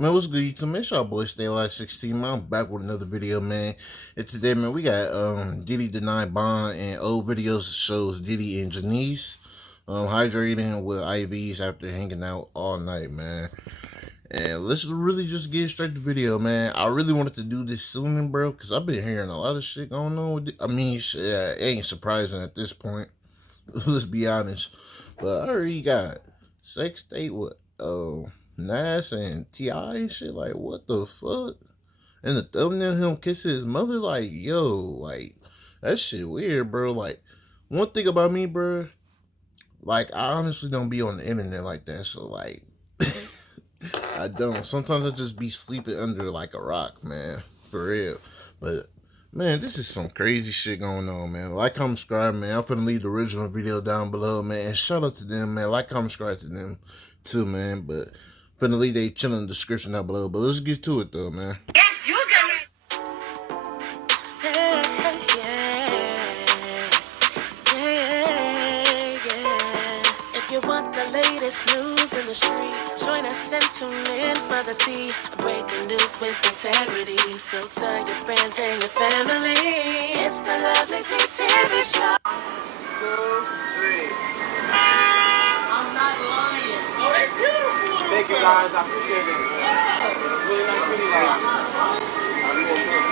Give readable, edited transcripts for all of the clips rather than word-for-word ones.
Man, what's good, YouTube? Man, it's y'all boy, Stay Alive 16, man. I'm back with another video, man. And today, man, we got Diddy Denied Bond and old videos that shows Diddy and Janice hydrating with IVs after hanging out all night, man. And let's really just get straight to video, man. I really wanted to do this sooner, bro, because I've been hearing a lot of shit going on with it. I mean, shit, it ain't surprising at this point. Let's be honest. But I already got sex date with Nas and T.I. and shit. Like, what the fuck? And the thumbnail, him kissing his mother. Like, yo, like, that shit weird, bro. Like, one thing about me, bro, like, I honestly don't be on the internet like that. So, like, I don't. Sometimes I just be sleeping under, like, a rock, man. For real. But, man, this is some crazy shit going on, man. Like, comment, subscribe, man. I'm finna leave the original video down below, man. And shout out to them, man. Like, comment, subscribe to them, too, man. But finna leave they channel in the description down below. But let's get to it, though, man. Yes, you got it. If you want the latest news in the streets, join us and tune in for the tea. Breaking news with integrity. So tell your friends and your family. It's the Lovelyti TV show. 2, 3. I'm not lying. Oh, it's beautiful. Thank you guys. I appreciate it. Really nice meeting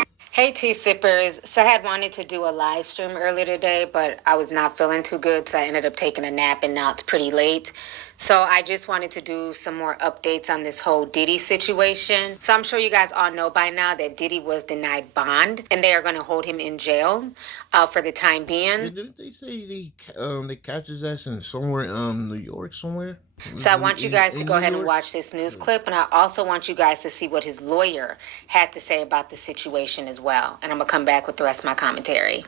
you. Hey tea sippers, so I had wanted to do a live stream earlier today, but I was not feeling too good, so I ended up taking a nap, and now it's pretty late. So I just wanted to do some more updates on this whole Diddy situation. So I'm sure you guys all know by now that Diddy was denied bond, and they are going to hold him in jail for the time being. Didn't they say they catch his ass in somewhere New York somewhere? So I want you guys to go ahead and watch this news clip, and I also want you guys to see what his lawyer had to say about the situation as well. And I'm going to come back with the rest of my commentary.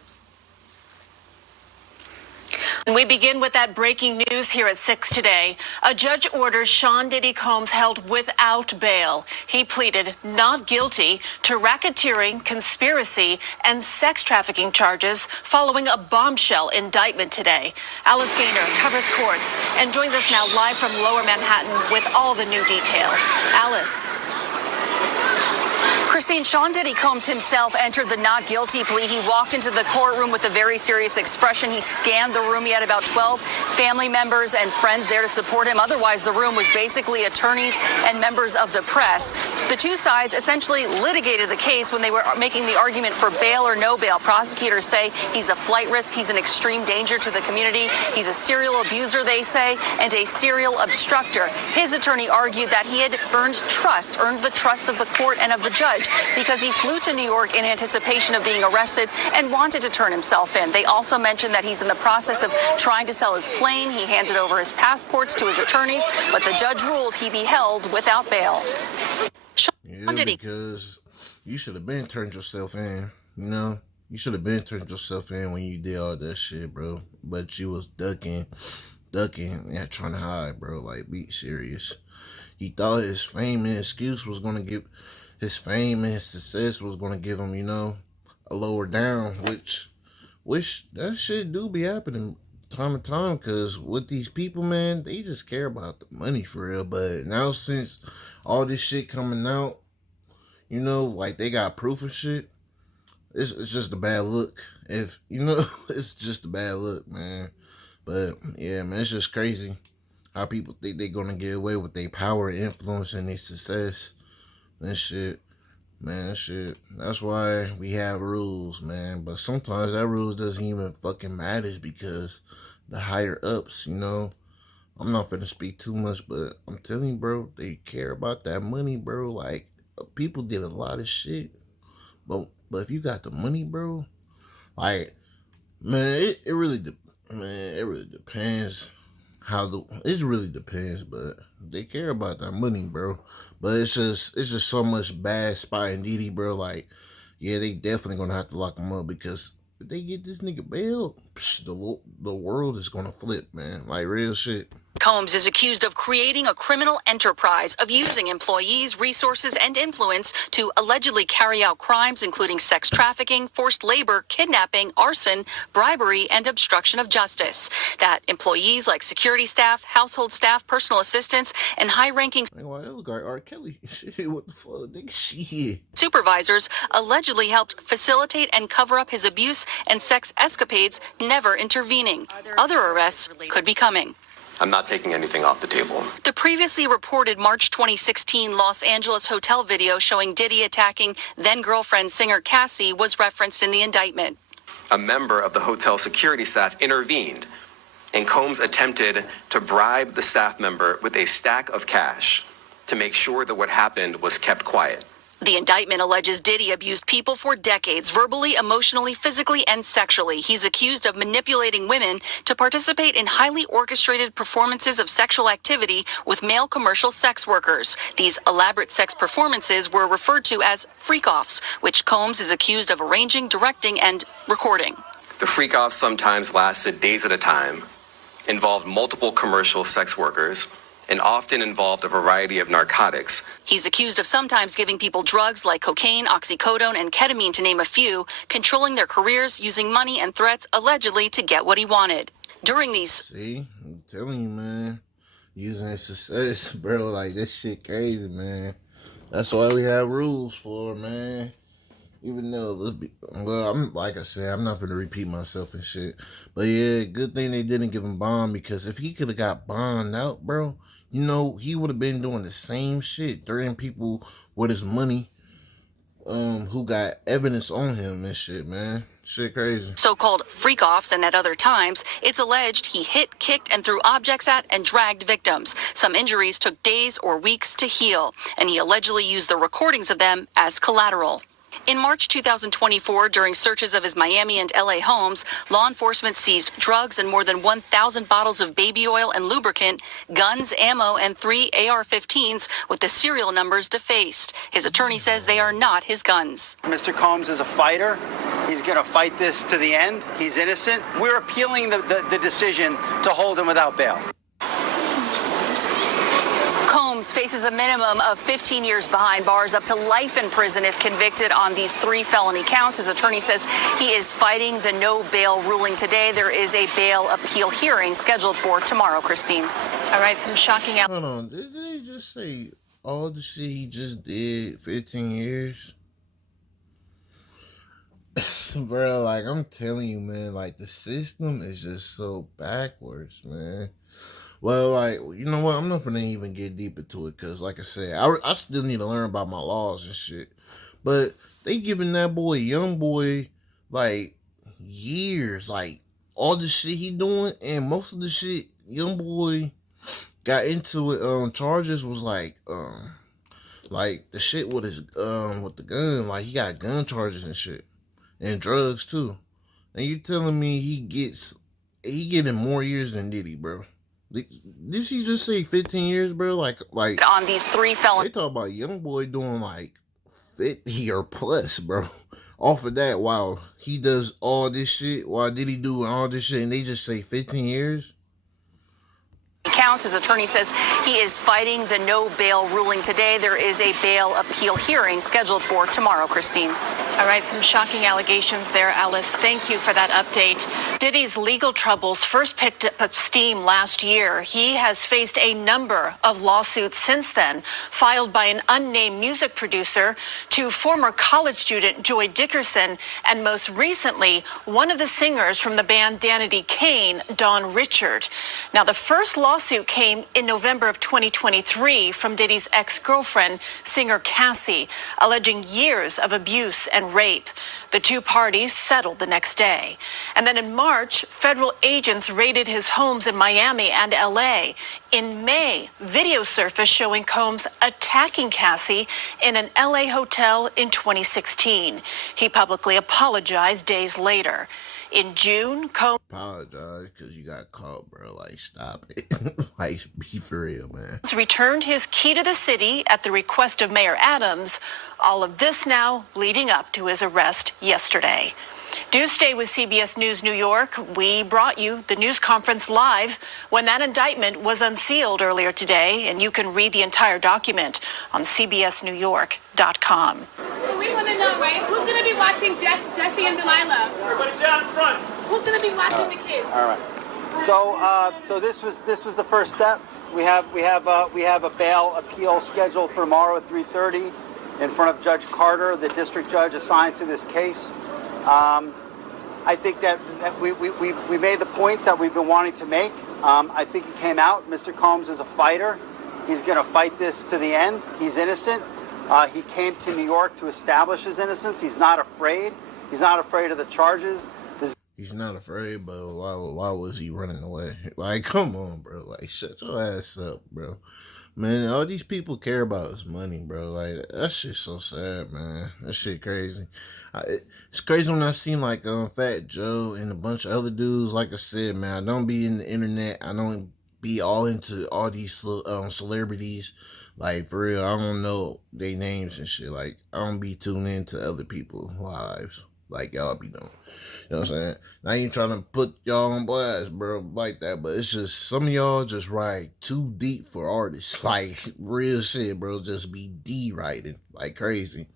We begin with that breaking news here at 6 today. A judge orders Sean Diddy Combs held without bail. He pleaded not guilty to racketeering, conspiracy, and sex trafficking charges following a bombshell indictment today. Alice Gaynor covers courts and joins us now live from Lower Manhattan with all the new details. Alice. Christine, Sean Diddy Combs himself entered the not guilty plea. He walked into the courtroom with a very serious expression. He scanned the room. He had about 12 family members and friends there to support him. Otherwise, the room was basically attorneys and members of the press. The two sides essentially litigated the case when they were making the argument for bail or no bail. Prosecutors say he's a flight risk. He's an extreme danger to the community. He's a serial abuser, they say, and a serial obstructor. His attorney argued that he had earned the trust of the court and of the judge, because he flew to New York in anticipation of being arrested and wanted to turn himself in. They also mentioned that he's in the process of trying to sell his plane. He handed over his passports to his attorneys, but the judge ruled he be held without bail. Yeah, because you should have been turned yourself in, you know? You should have been turned yourself in when you did all that shit, bro. But you was ducking, yeah, trying to hide, bro. Like, be serious. He thought his fame and excuse was going to give... His fame and his success was going to give him, you know, a lower down, which that shit do be happening time to time, because with these people, man, they just care about the money for real. But now since all this shit coming out, you know, like they got proof of shit, it's just a bad look. If, you know, it's just a bad look, man. But, yeah, man, it's just crazy how people think they're going to get away with their power and influence and their success. That shit, man, that shit. That's why we have rules, man. But sometimes that rules doesn't even fucking matter, because the higher ups, you know. I'm not finna speak too much, but I'm telling you, bro, they care about that money, bro. Like, people did a lot of shit, but if you got the money, bro, like, man, it really depends. It really depends, but they care about that money, bro. But it's just so much bad spotting Diddy, bro. Like, yeah, they definitely gonna have to lock him up, because if they get this nigga bailed, the world is gonna flip, man. Like, real shit. Combs is accused of creating a criminal enterprise of using employees, resources, and influence to allegedly carry out crimes including sex trafficking, forced labor, kidnapping, arson, bribery, and obstruction of justice. That employees like security staff, household staff, personal assistants, and high-ranking Why that look like R. Kelly? Shit, what the fuck, nigga? Shit. supervisors allegedly helped facilitate and cover up his abuse and sex escapades, never intervening. Other arrests could be coming. I'm not taking anything off the table. The previously reported March 2016 Los Angeles hotel video showing Diddy attacking then-girlfriend singer Cassie was referenced in the indictment. A member of the hotel security staff intervened, and Combs attempted to bribe the staff member with a stack of cash to make sure that what happened was kept quiet. The indictment alleges Diddy abused people for decades, verbally, emotionally, physically, and sexually. He's accused of manipulating women to participate in highly orchestrated performances of sexual activity with male commercial sex workers. These elaborate sex performances were referred to as freak-offs, which Combs is accused of arranging, directing, and recording. The freak-offs sometimes lasted days at a time, involved multiple commercial sex workers, and often involved a variety of narcotics. He's accused of sometimes giving people drugs like cocaine, oxycodone, and ketamine, to name a few, controlling their careers, using money and threats allegedly to get what he wanted. During these... See, I'm telling you, man. Using success, bro, like, this shit crazy, man. That's why we have rules for, man. Even though, I'm like I said, I'm not going to repeat myself and shit. But yeah, good thing they didn't give him Bond, because if he could have got Bond out, bro, you know, he would have been doing the same shit, threatening people with his money, who got evidence on him and shit, man. Shit crazy. So-called freak-offs, and at other times, it's alleged he hit, kicked, and threw objects at and dragged victims. Some injuries took days or weeks to heal, and he allegedly used the recordings of them as collateral. In March 2024, during searches of his Miami and LA homes, law enforcement seized drugs and more than 1,000 bottles of baby oil and lubricant, guns, ammo, and 3 AR-15s with the serial numbers defaced. His attorney says they are not his guns. Mr. Combs is a fighter. He's going to fight this to the end. He's innocent. We're appealing the decision to hold him without bail. Combs faces a minimum of 15 years behind bars, up to life in prison if convicted on these 3 felony counts. His attorney says he is fighting the no bail ruling today. There is a bail appeal hearing scheduled for tomorrow, Christine. All right, some shocking... Hold on, did they just say all the shit he just did, 15 years? Bro, like, I'm telling you, man, like, the system is just so backwards, man. Well, like, you know what? I'm not gonna even get deep into it, because, like I said, I still need to learn about my laws and shit. But they giving that boy, young boy, like, years, like, all the shit he doing, and most of the shit young boy got into it, charges was like the shit with his, with the gun, like, he got gun charges and shit, and drugs, too. And you telling me he getting more years than Diddy, bro? Did she just say 15 years, bro? Like on these 3 felonies. They talk about young boy doing like 50 or plus, bro. Off of that, while he does all this shit, while Diddy doing all this shit, and they just say 15 years? Counts. His attorney says he is fighting the no bail ruling today. There is a bail appeal hearing scheduled for tomorrow, Christine. All right, some shocking allegations there, Alice. Thank you for that update. Diddy's legal troubles first picked up steam last year. He has faced a number of lawsuits since then, filed by an unnamed music producer to former college student Joy Dickerson, and most recently, one of the singers from the band Danity Kane, Dawn Richard. Now, the first lawsuit came in November of 2023 from Diddy's ex-girlfriend, singer Cassie, alleging years of abuse and rape. The 2 parties settled the next day. And then in March, federal agents raided his homes in Miami and LA. In May, video surfaced showing Combs attacking Cassie in an LA hotel in 2016. He publicly apologized days later. In June, Combs Apologize because you got caught, bro. Like, stop it. Like, be for real, man. returned his key to the city at the request of Mayor Adams. All of this now leading up to his arrest yesterday. Do stay with CBS News New York. We brought you the news conference live when that indictment was unsealed earlier today, and you can read the entire document on cbsnewyork.com. So we want to know, right? Who's going to be watching Jesse and Delilah? Everybody down in front. Who's going to be watching the kids? All right. So this was the first step. We have a bail appeal scheduled for tomorrow at 3:30 in front of Judge Carter, the district judge assigned to this case. I think that we made the points that we've been wanting to make. I think it came out. Mr. Combs is a fighter. He's going to fight this to the end. He's innocent. He came to New York to establish his innocence. He's not afraid. He's not afraid of the charges. He's not afraid, but why was he running away? Like, come on, bro. Like, shut your ass up, bro. Man, all these people care about is money, bro. Like, that shit's so sad, man. That shit crazy. It's crazy when I seen, like, Fat Joe and a bunch of other dudes. Like I said, man, I don't be in the internet. I don't be all into all these celebrities. Like, for real, I don't know their names and shit. Like, I don't be tuned into other people's lives like y'all be doing. You know what I'm saying? I ain't trying to put y'all on blast, bro, like that, but it's just, some of y'all just write too deep for artists. Like, real shit, bro, just be D-writing like crazy.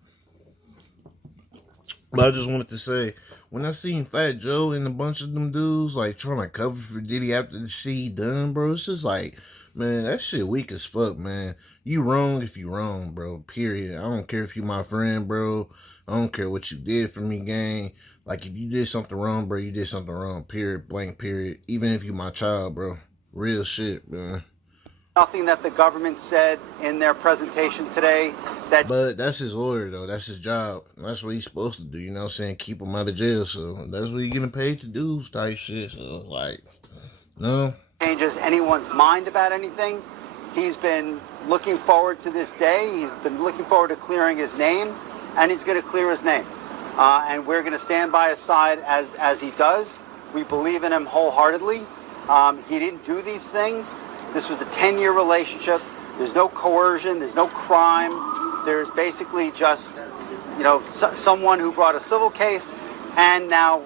But I just wanted to say, when I seen Fat Joe and a bunch of them dudes, like, trying to cover for Diddy after the shit he done, bro, it's just like, man, that shit weak as fuck, man. You wrong if you wrong, bro, period. I don't care if you my friend, bro. I don't care what you did for me, gang. Like, if you did something wrong, bro, you did something wrong, period, blank, period. Even if you my child, bro. Real shit, man. Nothing that the government said in their presentation today that... But that's his lawyer, though. That's his job. That's what he's supposed to do, you know what I'm saying? Keep him out of jail, so that's what he's getting paid to do, type shit. So, like, no. Changes anyone's mind about anything. He's been looking forward to this day. He's been looking forward to clearing his name, and he's going to clear his name. And we're going to stand by his side as he does. We believe in him wholeheartedly. He didn't do these things. This was a 10-year relationship. There's no coercion. There's no crime. There's basically just, you know, someone who brought a civil case and now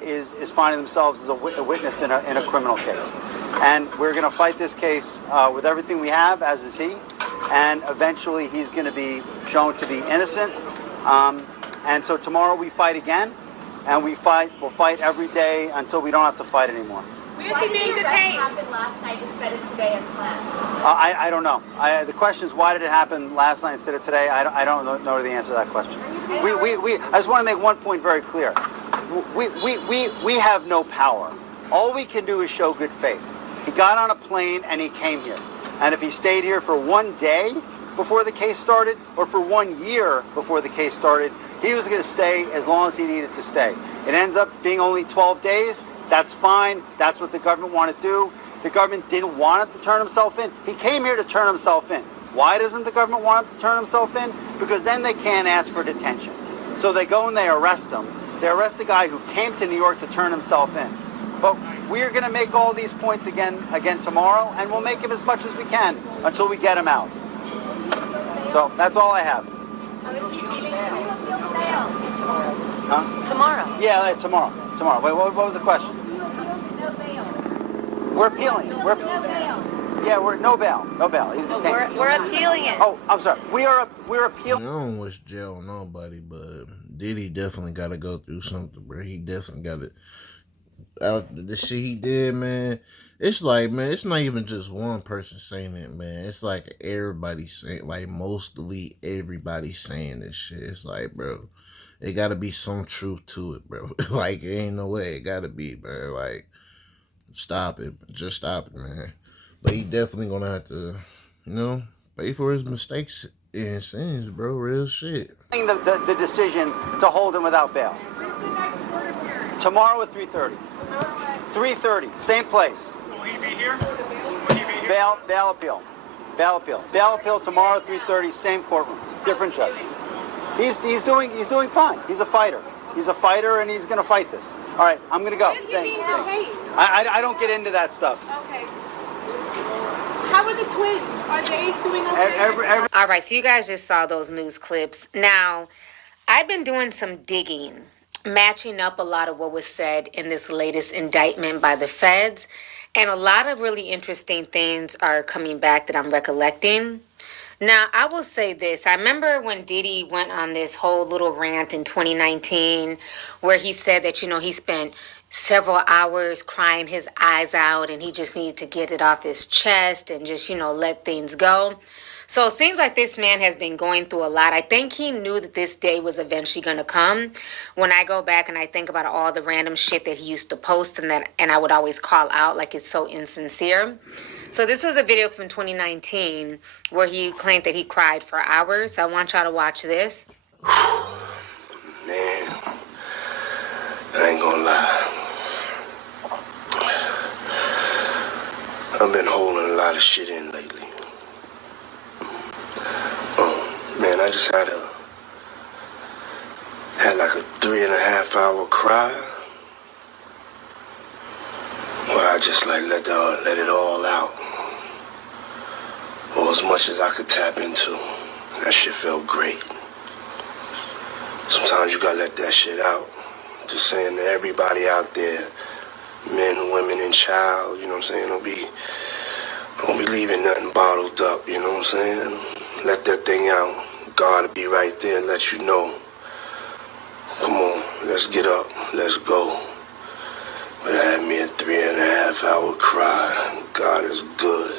is finding themselves as a witness in a criminal case. And we're going to fight this case with everything we have, as is he. And eventually he's going to be shown to be innocent. And so tomorrow we fight again, and we'll fight every day until we don't have to fight anymore. Where's he being detained? Last night instead of today as planned? I don't know. The question is, why did it happen last night instead of today? I don't know the answer to that question. I just want to make one point very clear. We have no power. All we can do is show good faith. He got on a plane and he came here. And if he stayed here for one day before the case started, or for 1 year before the case started, he was going to stay as long as he needed to stay. It ends up being only 12 days. That's fine. That's what the government wanted to do. The government didn't want him to turn himself in. He came here to turn himself in. Why doesn't the government want him to turn himself in? Because then they can't ask for detention. So they go and they arrest him. They arrest a guy who came to New York to turn himself in. But we're going to make all these points again tomorrow, and we'll make him as much as we can until we get him out. So that's all I have. Huh? Tomorrow. Yeah, tomorrow. Tomorrow. Wait, what was the question? No bail. We're appealing. No bail. Yeah, we're no bail. No bail. He's detained. We're appealing it. Oh, I'm sorry. We're appealing. I don't wish jail on nobody, but Diddy definitely got to go through something, bro. He definitely got it. After the shit he did, man, it's like, man, it's not even just one person saying it, man. It's like everybody saying, like, mostly everybody saying this shit. It's like, bro, it got to be some truth to it, bro. Like, it ain't no way. It got to be, bro. Like, stop it. Just stop it, man. But he definitely going to have to, you know, pay for his mistakes and sins, bro. Real shit. The decision to hold him without bail. Tomorrow at 3:30. 3:30, same place. Will he be here? Will he be here? Bail appeal. Bail appeal. Bail appeal tomorrow at 3:30, same courtroom, different judge. He's doing fine. He's a fighter. He's a fighter, and he's going to fight this. All right, I'm going to go. Thank you. I don't get into that stuff. Okay. How are the twins? Are they doing okay? All right, so you guys just saw those news clips. Now, I've been doing some digging matching up a lot of what was said in this latest indictment by the feds. And a lot of really interesting things are coming back that I'm recollecting. Now, I will say this. I remember when Diddy went on this whole little rant in 2019 where he said that, he spent several hours crying his eyes out and he just needed to get it off his chest and just, let things go. So it seems like this man has been going through a lot. I think he knew that this day was eventually going to come. When I go back and I think about all the random shit that he used to post and I would always call out like it's so insincere. So this is a video from 2019 where he claimed that he cried for hours. So I want y'all to watch this. Man, I ain't gonna lie. I've been holding a lot of shit in lately. Man, I just had like a 3.5 hour cry where I just like let it all out, or as much as I could tap into. That shit felt great. Sometimes you gotta let that shit out. Just saying to everybody out there, men, women, and child, you know what I'm saying? Don't be leaving nothing bottled up, you know what I'm saying? Let that thing out. God will be right there and let you know. Come on, let's get up, let's go. But I had me a 3.5 hour cry. God is good.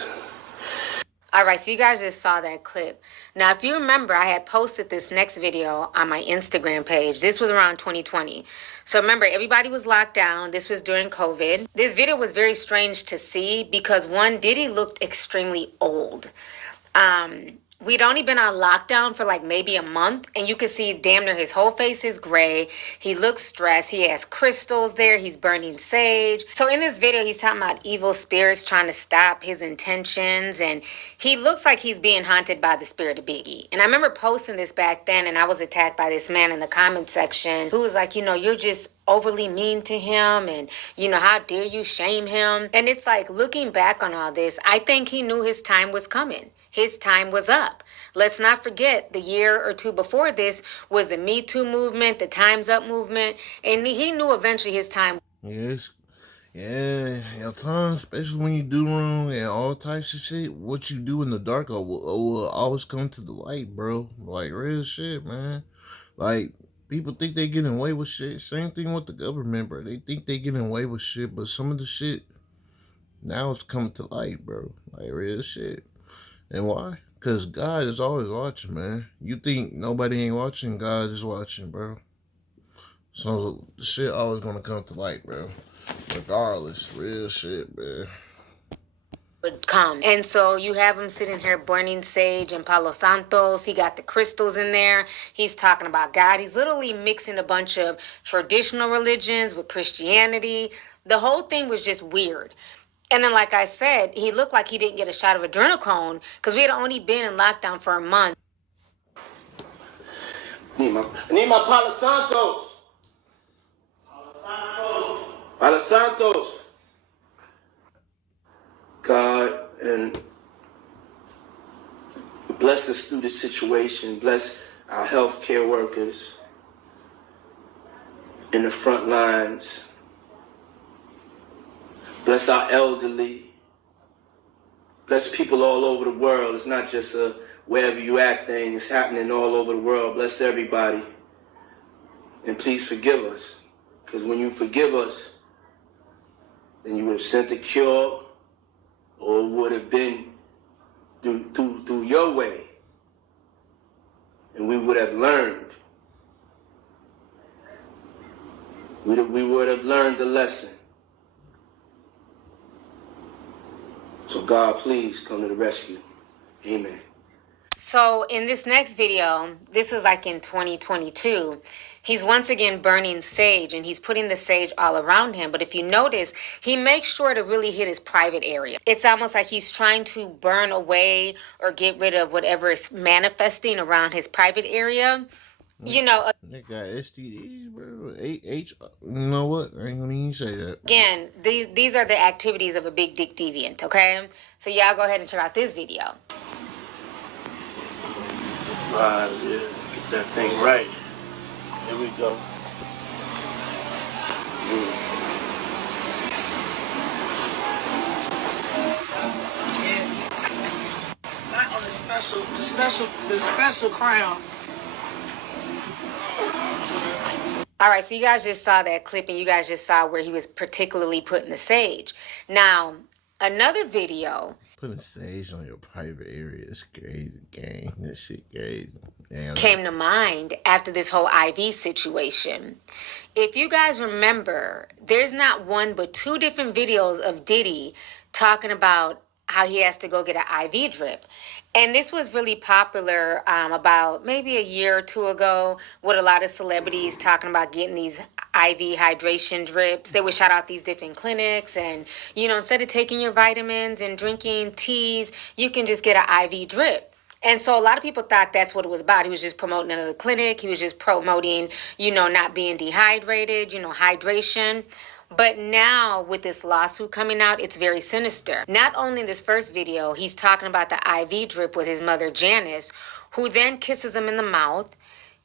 All right, so you guys just saw that clip. Now, if you remember, I had posted this next video on my Instagram page. This was around 2020. So remember, everybody was locked down. This was during COVID. This video was very strange to see because, one, Diddy looked extremely old. We'd only been on lockdown for like maybe a month, and you could see damn near his whole face is gray. He looks stressed. He has crystals there. He's burning sage. So in this video, he's talking about evil spirits trying to stop his intentions, and he looks like he's being haunted by the spirit of Biggie. And I remember posting this back then, and I was attacked by this man in the comment section who was like, you're just overly mean to him, and how dare you shame him. And it's like, looking back on all this, I think he knew his time was coming. His time was up. Let's not forget the year or two before this was the Me Too movement, the Time's Up movement, and he knew eventually his time. Yes. Yeah, your time, especially when you do wrong and all types of shit, what you do in the dark will always come to the light, bro. Like, real shit, man. Like, people think they getting away with shit. Same thing with the government, bro. They think they getting away with shit, but some of the shit now is coming to light, bro. Like, real shit. And why? Because God is always watching, man. You think nobody ain't watching, God is watching, bro. So the shit always gonna come to light, bro. Regardless, real shit, man. Would come. And so you have him sitting here burning sage and Palo Santos. He got the crystals in there. He's talking about God. He's literally mixing a bunch of traditional religions with Christianity. The whole thing was just weird. And then, like I said, he looked like he didn't get a shot of adrenochrome because we had only been in lockdown for a month. I need my Palo Santos. Palo Santos. God, and bless us through this situation. Bless our healthcare workers in the front lines. Bless our elderly. Bless people all over the world. It's not just a wherever you at thing. It's happening all over the world. Bless everybody. And please forgive us. Because when you forgive us, then you would have sent a cure, or it would have been through your way. And we would have learned. We would have learned the lesson. So God, please come to the rescue. Amen. So in this next video, this was like in 2022, he's once again burning sage and he's putting the sage all around him. But if you notice, he makes sure to really hit his private area. It's almost like he's trying to burn away or get rid of whatever is manifesting around his private area. They got STDs, bro. You know what? I ain't gonna even say that. Again, these are the activities of a big dick deviant, okay? So y'all go ahead and check out this video. Right, yeah. Get that thing right. Here we go. Not on the special crown. All right, so you guys just saw that clip, and you guys just saw where he was particularly putting the sage. Now, another video. Putting sage on your private area is crazy, gang. That shit crazy. Damn. Came to mind after this whole IV situation. If you guys remember, there's not one but two different videos of Diddy talking about how he has to go get an IV drip. And this was really popular about maybe a year or two ago, with a lot of celebrities talking about getting these IV hydration drips. They would shout out these different clinics, and, you know, instead of taking your vitamins and drinking teas, you can just get an IV drip. And so a lot of people thought that's what it was about. He was just promoting another clinic. He was just promoting, you know, not being dehydrated, you know, hydration. But now with this lawsuit coming out, it's very sinister. Not only in this first video, he's talking about the IV drip with his mother, Janice, who then kisses him in the mouth.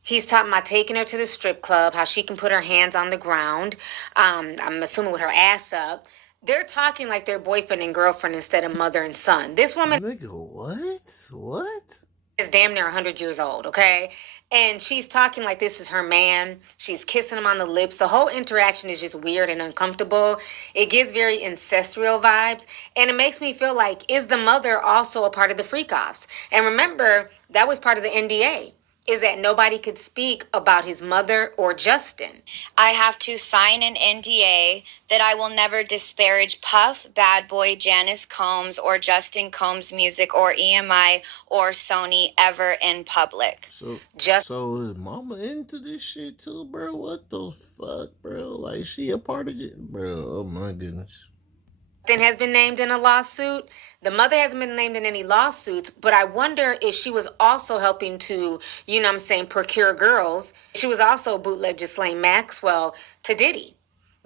He's talking about taking her to the strip club, how she can put her hands on the ground. I'm assuming with her ass up. They're talking like they're boyfriend and girlfriend instead of mother and son. This woman... Nigga, what? What? ...is damn near 100 years old, okay? And she's talking like this is her man. She's kissing him on the lips. The whole interaction is just weird and uncomfortable. It gives very ancestral vibes. And it makes me feel like, is the mother also a part of the freak-offs? And remember, that was part of the NDA, is that nobody could speak about his mother or Justin. I have to sign an NDA that I will never disparage Puff, Bad Boy, Janice Combs, or Justin Combs' music, or EMI, or Sony ever in public. So is mama into this shit too, bro? What the fuck, bro? Like, she a part of it? Bro, oh my goodness. Justin has been named in a lawsuit. The mother hasn't been named in any lawsuits, but I wonder if she was also helping to, you know what I'm saying, procure girls. She was also bootleg Ghislaine Maxwell to Diddy,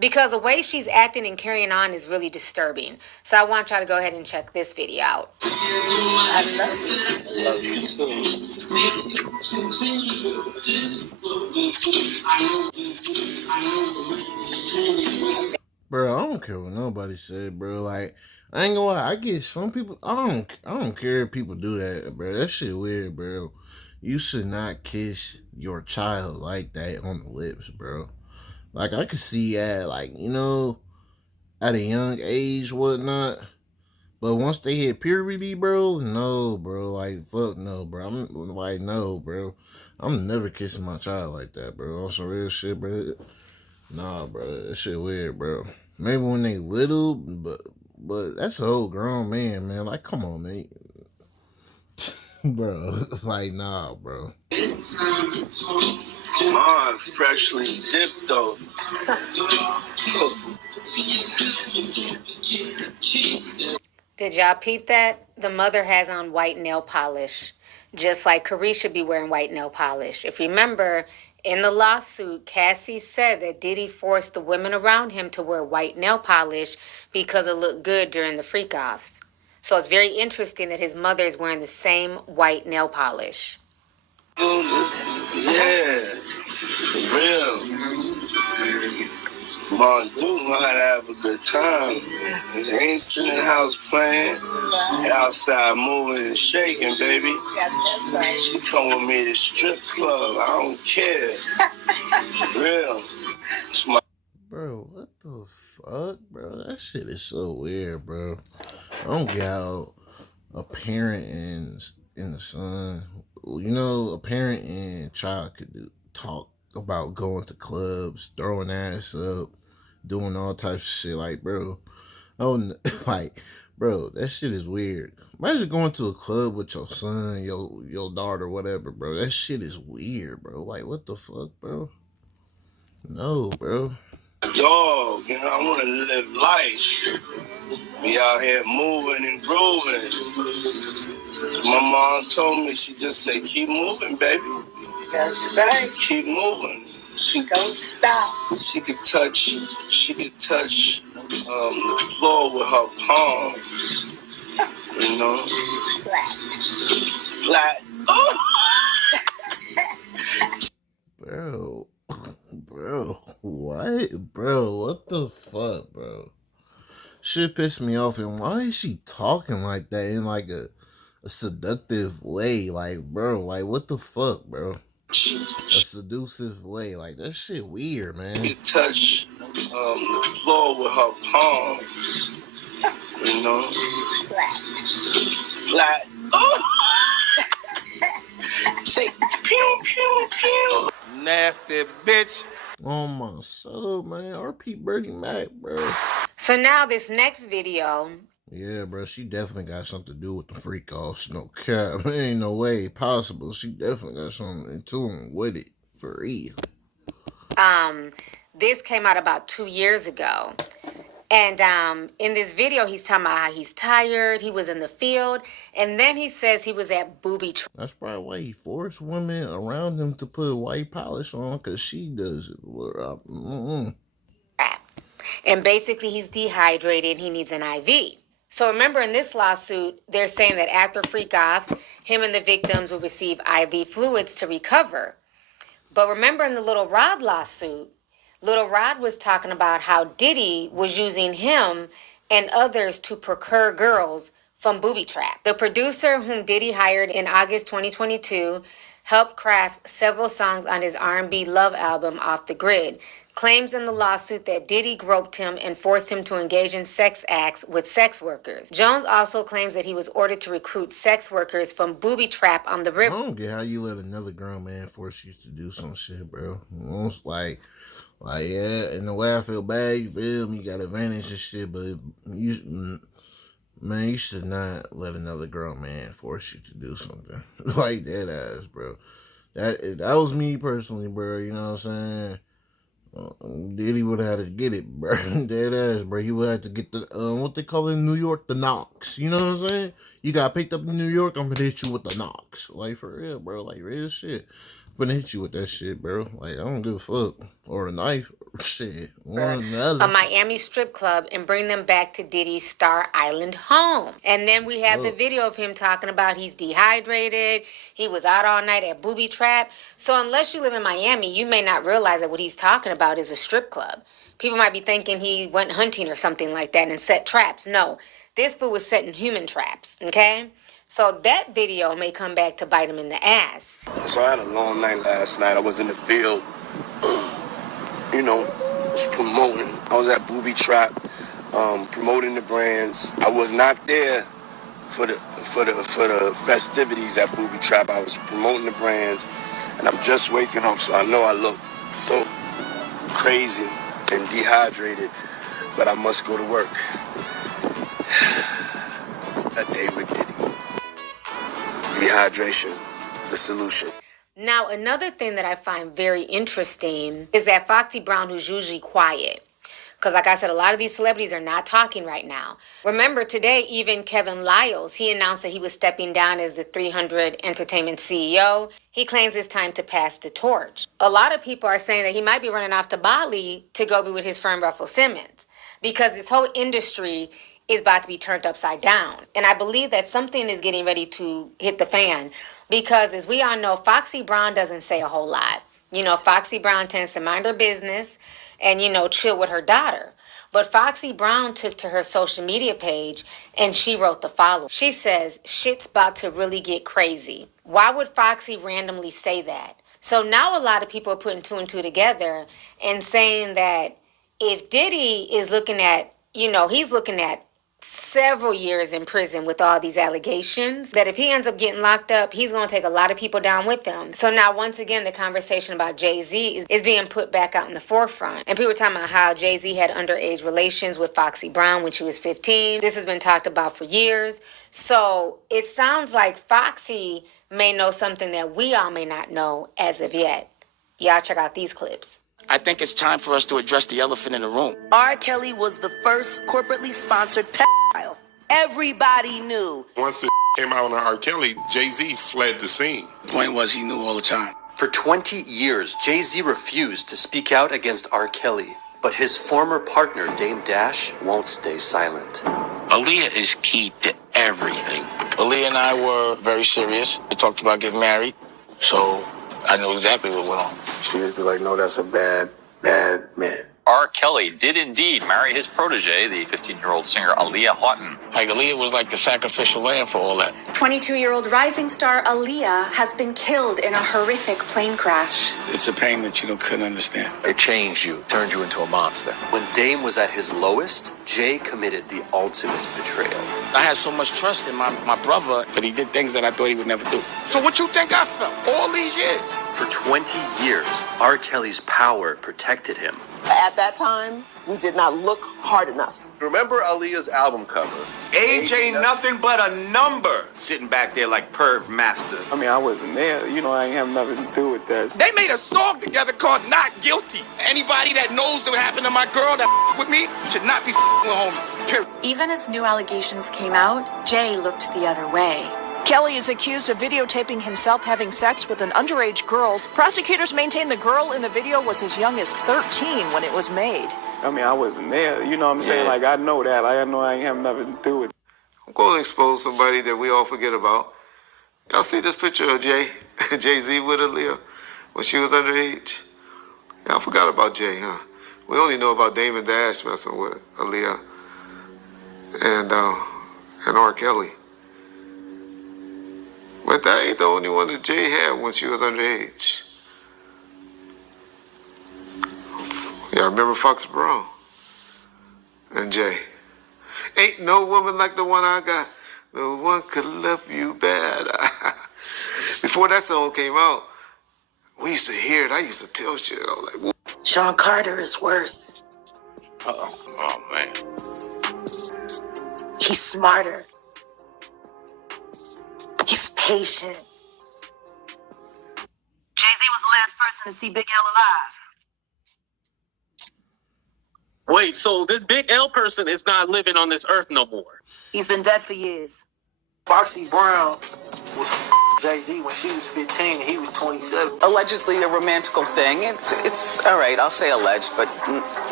because the way she's acting and carrying on is really disturbing. So I want y'all to go ahead and check this video out. I love you too. Bro, I don't care what nobody said, bro. Like, I ain't gonna lie, I get some people, I don't care if people do that, bro. That shit weird, bro. You should not kiss your child like that on the lips, bro. Like, I could see at, like, you know, at a young age, whatnot. But once they hit puberty, bro, no, bro. Like, fuck no, bro. I'm like, no, bro. I'm never kissing my child like that, bro. On some real shit, bro. Nah, bro. That shit weird, bro. Maybe when they little, but that's a whole grown man, man. Like, come on, man. Bro, like, nah, bro. Mine freshly dipped, though. Did y'all peep that? The mother has on white nail polish, just like Caresha should be wearing white nail polish. If you remember, in the lawsuit, Cassie said that Diddy forced the women around him to wear white nail polish because it looked good during the freak-offs. So it's very interesting that his mother is wearing the same white nail polish. Yeah, for real. Bond do know how to have a good time. He ain't sitting in the house playing. He outside moving and shaking, baby. She come with me to strip club. I don't care. Real. Bro, what the fuck, bro? That shit is so weird, bro. I don't get how a parent and the son, you know, a parent and child could talk about going to clubs, throwing ass up, doing all types of shit. Like, bro, like, bro, that shit is weird. Imagine going to a club with your son, your daughter, whatever, bro. That shit is weird, bro. Like, what the fuck, bro? No, bro. Dog, you know, I want to live life. Be out here moving and grooving. My mom told me, she just said, keep moving, baby. That's right. Keep moving. Don't stop. She could touch the floor with her palms. You know? Flat. Oh! Bro, wow. What? Bro, what the fuck, bro? Shit pissed me off. And why is she talking like that in like a seductive way? Like, bro, like, what the fuck, bro? A seductive way. Like, that shit weird, man. You touch the floor with her palms. You know? Flat. Oh! Take pew, pew, pew. Nasty bitch. Oh my soul, man. RP Bernie Mac, bro. So now this next video. Yeah, bro, she definitely got something to do with the freak offs. No cap. There ain't no way possible. She definitely got something to him with it. For real. This came out about 2 years ago. And in this video, he's talking about how he's tired. He was in the field. And then he says he was at booby trap. That's probably why he forced women around him to put white polish on, because she does it. And basically, he's dehydrated. He needs an IV. So remember, in this lawsuit, they're saying that after freak-offs, him and the victims will receive IV fluids to recover. But remember, in the Little Rod lawsuit, Little Rod was talking about how Diddy was using him and others to procure girls from booby trap. The producer whom Diddy hired in August 2022 helped craft several songs on his R&B Love album, Off the Grid, claims in the lawsuit that Diddy groped him and forced him to engage in sex acts with sex workers. Jones also claims that he was ordered to recruit sex workers from booby trap on the river. I don't get how you let another grown man force you to do some shit, bro. Almost like, yeah, in the way I feel bad, you feel me, you got advantage and shit, but you should not let another grown man force you to do something like that ass, bro. That was me personally, bro, you know what I'm saying? Diddy would have had to get it, bro. Dead ass, bro. He would have to get the, what they call in New York, the knocks. You know what I'm saying? You got picked up in New York, I'm gonna hit you with the knocks. Like, for real, bro. Like, real shit. I'm gonna hit you with that shit, bro. Like, I don't give a fuck. Or a knife. Shit. One or the other. A Miami strip club and bring them back to Diddy's Star Island home. And then we have the video of him talking about he's dehydrated. He was out all night at booby trap. So unless you live in Miami, you may not realize that what he's talking about is a strip club. People might be thinking he went hunting or something like that and set traps. No, this fool was setting human traps, okay? So that video may come back to bite him in the ass. So I had a long night last night. I was in the field, you know, just promoting. I was at Booby Trap, promoting the brands. I was not there for the festivities at Booby Trap. I was promoting the brands, and I'm just waking up, so I know I look so crazy and dehydrated, but I must go to work. A day with Diddy. Dehydration, the solution. Now, another thing that I find very interesting is that Foxy Brown, who's usually quiet, because like I said, a lot of these celebrities are not talking right now. Remember, today, even Kevin Liles, he announced that he was stepping down as the 300 Entertainment CEO. He claims it's time to pass the torch. A lot of people are saying that he might be running off to Bali to go be with his friend Russell Simmons, because this whole industry is about to be turned upside down. And I believe that something is getting ready to hit the fan, because as we all know, Foxy Brown doesn't say a whole lot. You know, Foxy Brown tends to mind her business and, you know, chill with her daughter. But Foxy Brown took to her social media page and she wrote the following. She says, "Shit's about to really get crazy." Why would Foxy randomly say that? So now a lot of people are putting two and two together and saying that if Diddy is looking at, you know, he's looking at several years in prison with all these allegations, that if he ends up getting locked up, he's going to take a lot of people down with him. So now, once again, the conversation about Jay-Z is being put back out in the forefront. And people are talking about how Jay-Z had underage relations with Foxy Brown when she was 15. This has been talked about for years. So it sounds like Foxy may know something that we all may not know as of yet. Y'all check out these clips. I think it's time for us to address the elephant in the room. R. Kelly was the first corporately sponsored pedophile. Everybody knew. Once it came out on R. Kelly, Jay-Z fled the scene. The point was he knew all the time. For 20 years, Jay-Z refused to speak out against R. Kelly, but his former partner, Dame Dash, won't stay silent. Aaliyah is key to everything. Aaliyah and I were very serious. We talked about getting married, so I knew exactly what went on. She would be like, no, that's a bad bad man. R. Kelly did indeed marry his protege, the 15-year-old singer Aaliyah Houghton. Like, Aaliyah was like the sacrificial lamb for all that. 22-year-old rising star Aaliyah has been killed in a horrific plane crash. It's a pain that you couldn't understand. It changed you, turned you into a monster. When Dame was at his lowest, Jay committed the ultimate betrayal. I had so much trust in my brother, but he did things that I thought he would never do. So what you think I felt all these years? For 20 years, R. Kelly's power protected him. At that time, we did not look hard enough. Remember Aaliyah's album cover? Age ain't nothing but a number. Sitting back there like Perv Master. I mean, I wasn't there. I ain't have nothing to do with that. They made a song together called Not Guilty. Anybody that knows what happened to my girl that with me should not be with homie. Period. Even as new allegations came out, Jay looked the other way. Kelly is accused of videotaping himself having sex with an underage girl. Prosecutors maintain the girl in the video was as young as 13 when it was made. I mean, I wasn't there. You know what I'm saying? Like, I know that. I know I ain't have nothing to do with it. I'm going to expose somebody that we all forget about. Y'all see this picture of Jay-Z with Aaliyah when she was underage? Y'all forgot about Jay, huh? We only know about Dame Dash messing with Aaliyah and R. Kelly. But that ain't the only one that Jay had when she was underage. Yeah, I remember Fox Brown and Jay. Ain't no woman like the one I got. No one could love you bad. Before that song came out, we used to hear it. I used to tell shit. I was like, whoop. Sean Carter is worse. Uh-oh. Oh, man. He's smarter. He's patient. Jay-Z was the last person to see Big L alive. Wait, so this Big L person is not living on this earth no more? He's been dead for years. Foxy Brown was Jay-Z when she was 15 and he was 27. Allegedly a romantical thing. It's all right, I'll say alleged, but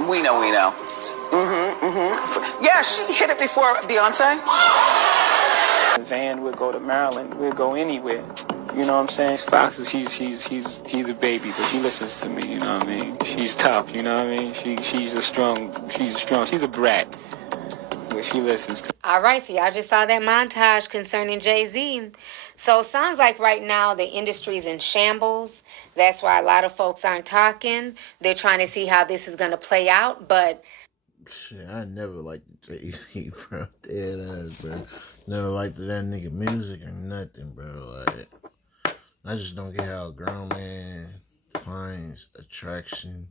we know. Yeah, she hit it before Beyonce. Van would go to Maryland. We'd go anywhere. You know what I'm saying? Fox, she's a baby, but she listens to me. You know what I mean? She's tough. You know what I mean? She's a brat, but she listens to. All right, so y'all just saw that montage concerning Jay-Z. So it sounds like right now the industry's in shambles. That's why a lot of folks aren't talking. They're trying to see how this is going to play out, but. Shit, I never liked Jay-Z, bro. Dead ass, bro. Never liked that nigga music or nothing, bro. Like, I just don't get how a grown man finds attraction.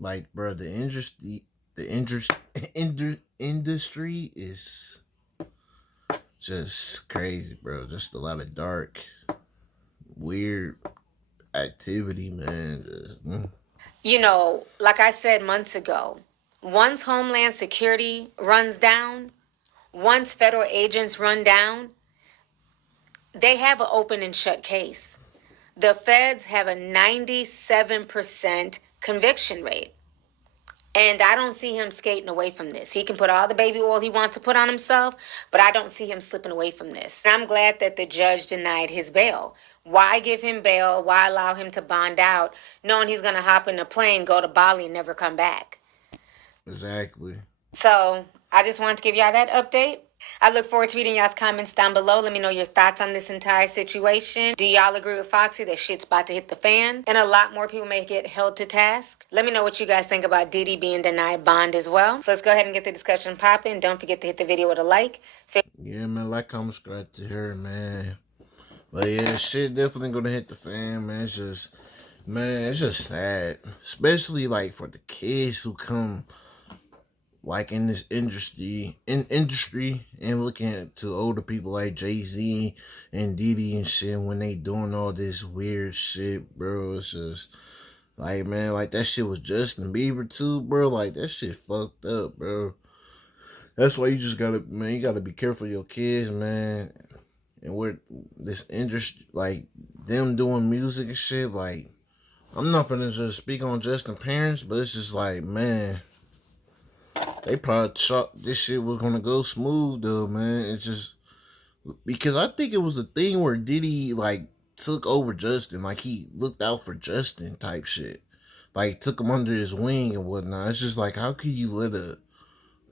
Like, bro, the industry is just crazy, bro. Just a lot of dark, weird activity, man. Just, like I said months ago, once Homeland Security runs down, once federal agents run down, they have an open and shut case. The feds have a 97% conviction rate. And I don't see him skating away from this. He can put all the baby oil he wants to put on himself, but I don't see him slipping away from this. And I'm glad that the judge denied his bail. Why give him bail? Why allow him to bond out, knowing he's going to hop in a plane, go to Bali, and never come back? Exactly. So I just wanted to give y'all that update. I look forward to reading y'all's comments down below. Let me know your thoughts on this entire situation. Do y'all agree with Foxy that shit's about to hit the fan? And a lot more people may get held to task. Let me know what you guys think about Diddy being denied bond as well. So let's go ahead and get the discussion popping. Don't forget to hit the video with a like. Yeah, man, like, comment, subscribe to her, man. But yeah, shit definitely gonna hit the fan, man. It's just sad. Especially, like, for the kids who come, like, in this industry and looking at to older people like Jay-Z and Diddy and shit when they doing all this weird shit, bro. It's just like, man, like, that shit was Justin Bieber too, bro. Like, that shit fucked up, bro. That's why you just gotta, man, you gotta be careful of your kids, man. And where this industry, like, them doing music and shit, like, I'm not gonna just speak on Justin's parents, but it's just like, man, they probably thought this shit was gonna go smooth though, man. It's just because I think it was a thing where Diddy, like, took over Justin, like, he looked out for Justin type shit. like took him under his wing and whatnot. It's just like, how could you let a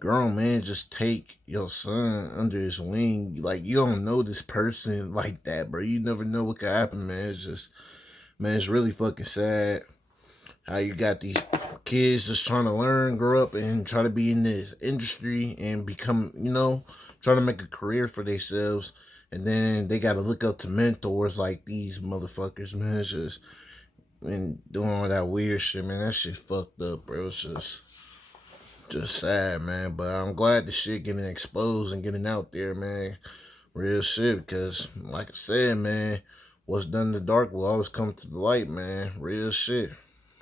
grown man just take your son under his wing? Like, you don't know this person like that, bro. You never know what could happen, man. It's just, man, it's really fucking sad how you got these kids just trying to learn, grow up, and try to be in this industry and become, you know, trying to make a career for themselves. And then they got to look up to mentors like these motherfuckers, man. It's just, and doing all that weird shit, man. That shit fucked up, bro. It's just sad, man. But I'm glad the shit getting exposed and getting out there, man. Real shit, because like I said, man, what's done in the dark will always come to the light, man. Real shit,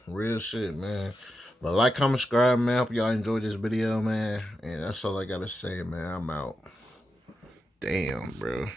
man. But like, comment, subscribe, man. Hope y'all enjoyed this video, man. And that's all I gotta say, man. I'm out. Damn, bro.